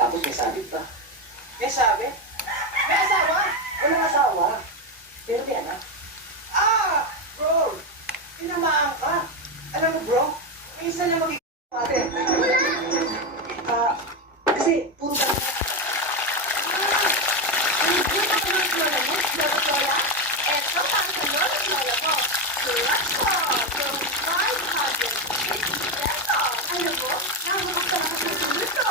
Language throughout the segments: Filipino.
Tapos may sabi pa. May sabi? May asawa? Walang asawa. Pero may anak. Ah! Bro! Tinamaan ka. Alam mo bro, may isa na magiging natin. Kasi punta na. Eto ang lola mo. Sulat ko. Yung 550 pesos. Alam mo, nakakasama sa sulit ko.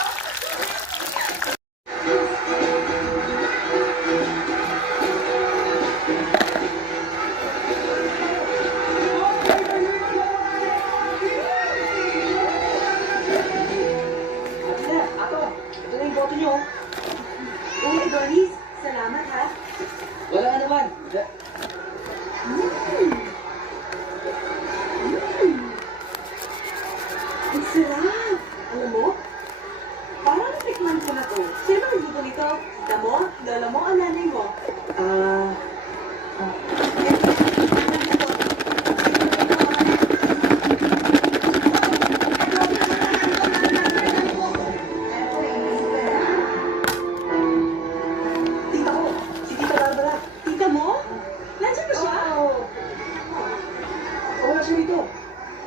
Ato, ito na yung boto nyo. Uy, Doris, salamat ha. Wala nga naman. Ang sarap! Alam mo, parang natikman ko na to. Sino ba nagluto nito? Tita mo, lola mo, o nanay mo? Tita ko, si Tita Barbara. Tita mo? Nandiyan ba siya? Wala siya dito.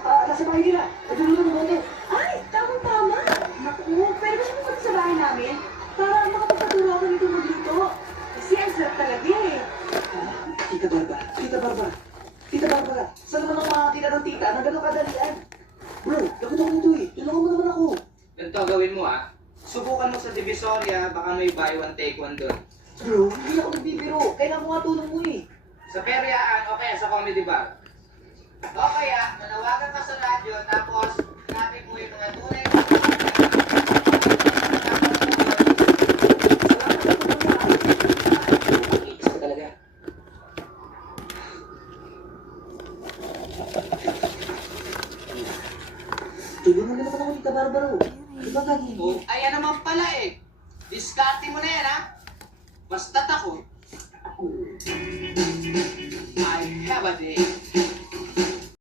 Nasa bahay nila. Nagdulutan ng bote. Ay, tamang-tama. Naku, pwede ba siya pumunta sa bahay namin? Para makapagpaturo ako nito magluto. Kasi ang sarap talaga eh. Tita Barbara. Tita Barbara. Tita Barbara. Saan naman ang mga tita ng tita na gano'ng kadalian? Bro, lagot ako nito eh. Tulungan mo naman ako. Ganito ang gawin mo subukan mo sa Divisoria, baka may buy one take one doon. Bro, hindi ako nagbibiro. Kailangan ko nga tulong mo eh. Sa Periaan, o kaya sa Comedy Bar. O kaya, manawagan ka sa radyo, tapos hanapin mo yung mga tunay na Iis ka talaga. Tulungan naman ako, Tita Barbara. Ano ba gagawin mo? Ayan naman pala Diskarte mo na yan Basta't ako, I have a day.